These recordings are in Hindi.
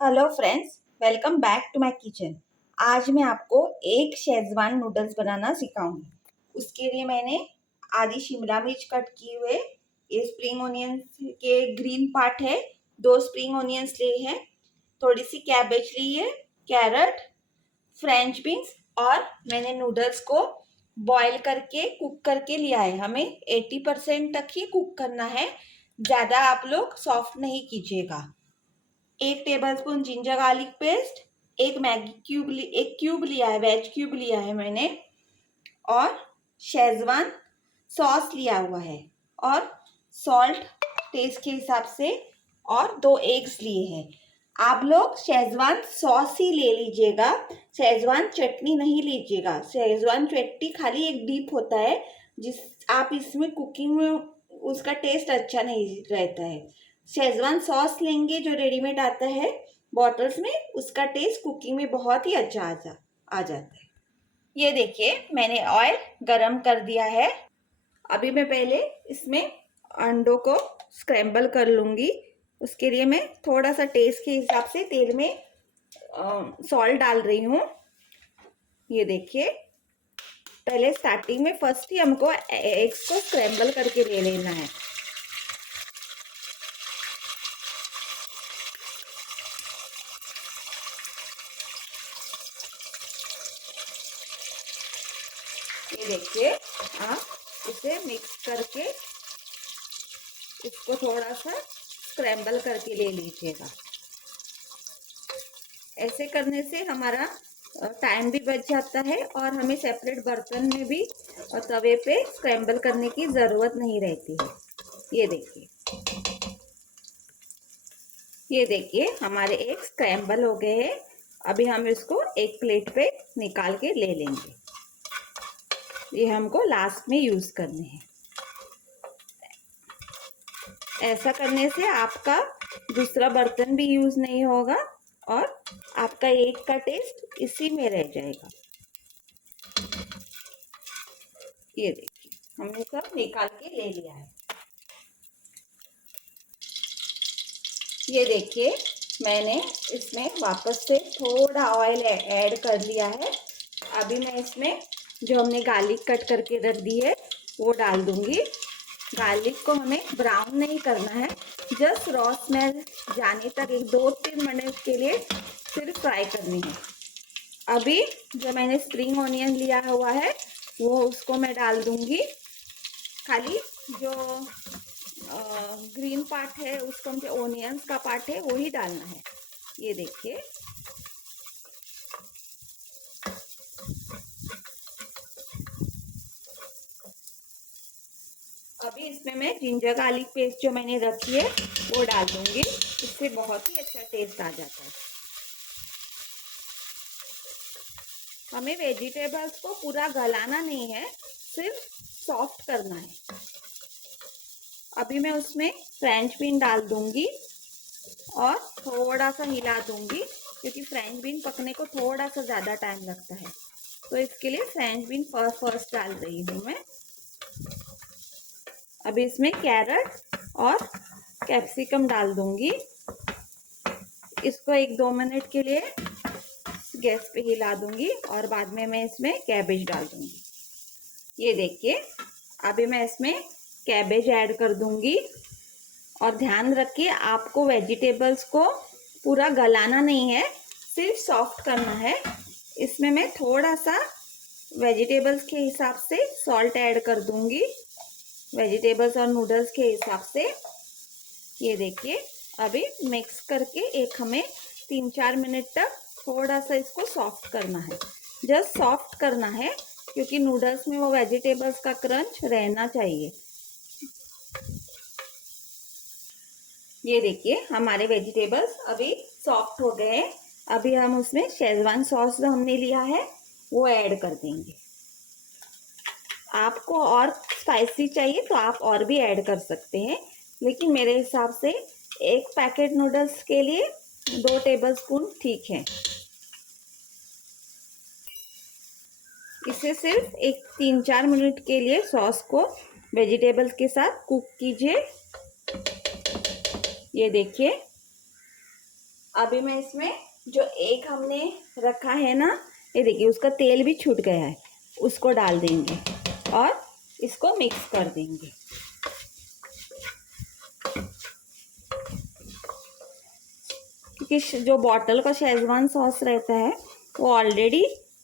Hello friends, welcome back to my kitchen. आज मैं आपको एक शेजवान नूडल्स बनाना सिखाऊंगी। उसके लिए मैंने आधी शिमला मिर्च कट किए हुए, ये स्प्रिंग ऑनियंस के ग्रीन पार्ट है, 2 स्प्रिंग ऑनियंस लिए हैं, थोड़ी सी कैबेज ली है, कैरेट, फ्रेंच बीन्स और मैंने नूडल्स को बॉईल करके कुक करके लिया है। हमें 80% तक ही कुक करना है, ज़्यादा आप लोग सॉफ्ट नहीं कीजिएगा। 1 टेबलस्पून जिंजर गार्लिक पेस्ट, एक क्यूब लिया है, वेज क्यूब लिया है मैंने, और शेजवान सॉस लिया हुआ है, और सॉल्ट टेस्ट के हिसाब से, और 2 एग्स लिए हैं। आप लोग शेजवान सॉस ही ले लीजिएगा, शेजवान चटनी नहीं लीजिएगा। शेजवान चटनी खाली एक डीप होता है, जिस आप इसमें कुकिंग में उसका टेस्ट अच्छा नहीं रहता है। शेजवान सॉस लेंगे जो रेडीमेड आता है बॉटल्स में, उसका टेस्ट कुकिंग में बहुत ही अच्छा आ जाता है। ये देखिए, मैंने ऑयल गरम कर दिया है। अभी मैं पहले इसमें अंडों को स्क्रैम्बल कर लूँगी। उसके लिए मैं थोड़ा सा टेस्ट के हिसाब से तेल में सॉल्ट डाल रही हूँ। ये देखिए, पहले स्टार्टिंग में फर्स्ट ही हमको एग्स को स्क्रैम्बल करके ले लेना है। ये देखिए, आप इसे मिक्स करके इसको थोड़ा सा स्क्रैम्बल करके ले लीजिएगा। ऐसे करने से हमारा टाइम भी बच जाता है और हमें सेपरेट बर्तन में भी और तवे पे स्क्रैम्बल करने की ज़रूरत नहीं रहती है। ये देखिए हमारे एक स्क्रैम्बल हो गए हैं। अभी हम इसको एक प्लेट पे निकाल के ले लेंगे। ये हमको लास्ट में यूज़ करने हैं। ऐसा करने से आपका दूसरा बर्तन भी यूज़ नहीं होगा और आपका एक का टेस्ट इसी में रह जाएगा। ये देखिए, हमने सब निकाल के ले लिया है। ये देखिए, मैंने इसमें वापस से थोड़ा ऑयल ऐड कर लिया है। अभी मैं इसमें जो हमने गार्लिक कट करके रख दी है वो डाल दूंगी। गार्लिक को हमें ब्राउन नहीं करना है, जस्ट रॉ स्मेल जाने तक 1-2-3 मिनट के लिए सिर्फ फ्राई करनी है। अभी जो मैंने स्प्रिंग ऑनियन लिया हुआ है वो उसको मैं डाल दूंगी। खाली जो ग्रीन पार्ट है, उसको जो ओनियंस का पार्ट है वो ही डालना है। ये देखिए, अभी इसमें मैं जिंजर गार्लिक पेस्ट जो मैंने रखी है वो डाल दूंगी। इससे बहुत ही अच्छा टेस्ट आ जाता है। हमें वेजिटेबल्स को पूरा गलाना नहीं है, सिर्फ सॉफ्ट करना है। अभी मैं उसमें फ्रेंच बीन डाल दूंगी और थोड़ा सा हिला दूंगी, क्योंकि फ्रेंच बीन पकने को थोड़ा सा ज़्यादा टाइम लगता है, तो इसके लिए फ्रेंच बीन फर्स्ट डाल रही हूँ मैं। अभी इसमें कैरेट और कैप्सिकम डाल दूंगी। इसको 1-2 मिनट के लिए गैस पे हिला दूंगी और बाद में मैं इसमें कैबेज डाल दूंगी। ये देखिए, अभी मैं इसमें कैबेज ऐड कर दूंगी। और ध्यान रखिए, आपको वेजिटेबल्स को पूरा गलाना नहीं है, सिर्फ सॉफ्ट करना है। इसमें मैं थोड़ा सा वेजिटेबल्स के हिसाब से सॉल्ट ऐड कर दूंगी, वेजिटेबल्स और नूडल्स के हिसाब से। ये देखिए, अभी मिक्स करके हमें 3-4 मिनट तक थोड़ा सा इसको सॉफ्ट करना है, जस्ट सॉफ्ट करना है, क्योंकि नूडल्स में वो वेजिटेबल्स का क्रंच रहना चाहिए। ये देखिए, हमारे वेजिटेबल्स अभी सॉफ्ट हो गए हैं। अभी हम उसमें शेजवान सॉस जो हमने लिया है वो ऐड कर देंगे। आपको और स्पाइसी चाहिए तो आप और भी ऐड कर सकते हैं, लेकिन मेरे हिसाब से एक पैकेट नूडल्स के लिए 2 टेबलस्पून ठीक है। इसे सिर्फ 3-4 मिनट के लिए सॉस को वेजिटेबल्स के साथ कुक कीजिए। ये देखिए, अभी मैं इसमें जो एग हमने रखा है ना, ये देखिए उसका तेल भी छूट गया है, उसको डाल देंगे और इसको मिक्स कर देंगे। क्योंकि जो बॉटल का शेजवान सॉस रहता है वो ऑलरेडी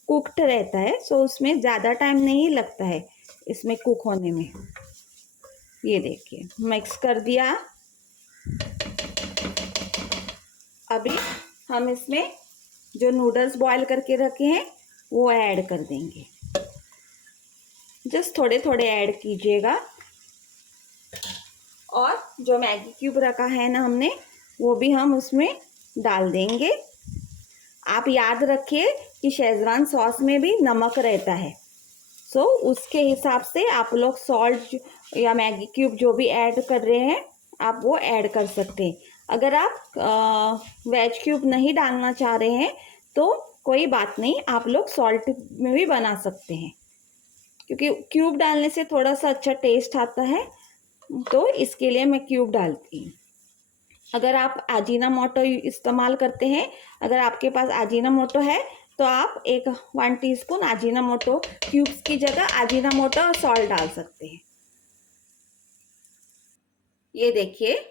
कुक्ड रहता है, सो उसमें ज़्यादा टाइम नहीं लगता है इसमें कुक होने में। ये देखिए मिक्स कर दिया। अभी हम इसमें जो नूडल्स बॉईल करके रखे हैं वो ऐड कर देंगे। जस्ट थोड़े थोड़े ऐड कीजिएगा। और जो मैगी क्यूब रखा है ना हमने, वो भी हम उसमें डाल देंगे। आप याद रखिए कि शेजवान सॉस में भी नमक रहता है, सो उसके हिसाब से आप लोग सॉल्ट या मैगी क्यूब जो भी ऐड कर रहे हैं आप वो ऐड कर सकते हैं। अगर आप वेज क्यूब नहीं डालना चाह रहे हैं तो कोई बात नहीं, आप लोग सॉल्ट में भी बना सकते हैं, क्योंकि क्यूब डालने से थोड़ा सा अच्छा टेस्ट आता है, तो इसके लिए मैं क्यूब डालती हूँ। अगर आप अजीनामोटो इस्तेमाल करते हैं, अगर आपके पास अजीनामोटो है तो आप 1 टीस्पून अजीनामोटो क्यूब्स की जगह अजीनामोटो और सॉल्ट डाल सकते हैं। ये देखिए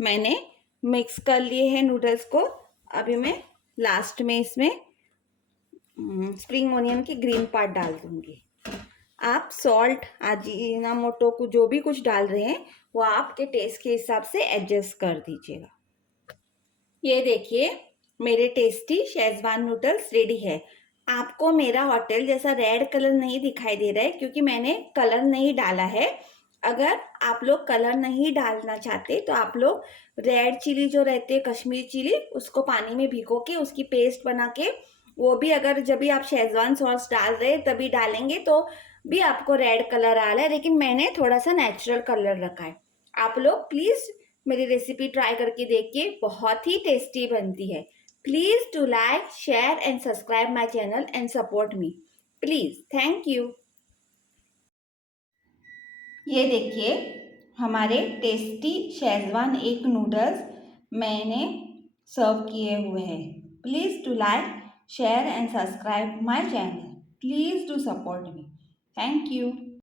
मैंने मिक्स कर लिए हैं नूडल्स को। अभी मैं लास्ट में इसमें स्प्रिंग ओनियन की ग्रीन पार्ट डाल दूंगी। आप सॉल्ट अजीनामोटो को जो भी कुछ डाल रहे हैं वो आपके टेस्ट के हिसाब से एडजस्ट कर दीजिएगा। ये देखिए मेरे टेस्टी शेजवान नूडल्स रेडी है। आपको मेरा होटल जैसा रेड कलर नहीं दिखाई दे रहा है क्योंकि मैंने कलर नहीं डाला है। अगर आप लोग कलर नहीं डालना चाहते तो आप लोग रेड चिली जो रहते हैं कश्मीरी चिली, उसको पानी में भिगो के उसकी पेस्ट बना के वो भी अगर जब भी आप शेजवान सॉस डाल रहे हैं तभी डालेंगे तो भी आपको रेड कलर आ रहा है, लेकिन मैंने थोड़ा सा नेचुरल कलर रखा है। आप लोग प्लीज़ मेरी रेसिपी ट्राई करके देखिए, बहुत ही टेस्टी बनती है। Please to like share and subscribe my channel and support me please. Thank you. ये देखिए हमारे टेस्टी शेजवान एग नूडल्स मैंने सर्व किए हुए हैं। Please to like share and subscribe my channel. Please do support me. Thank you.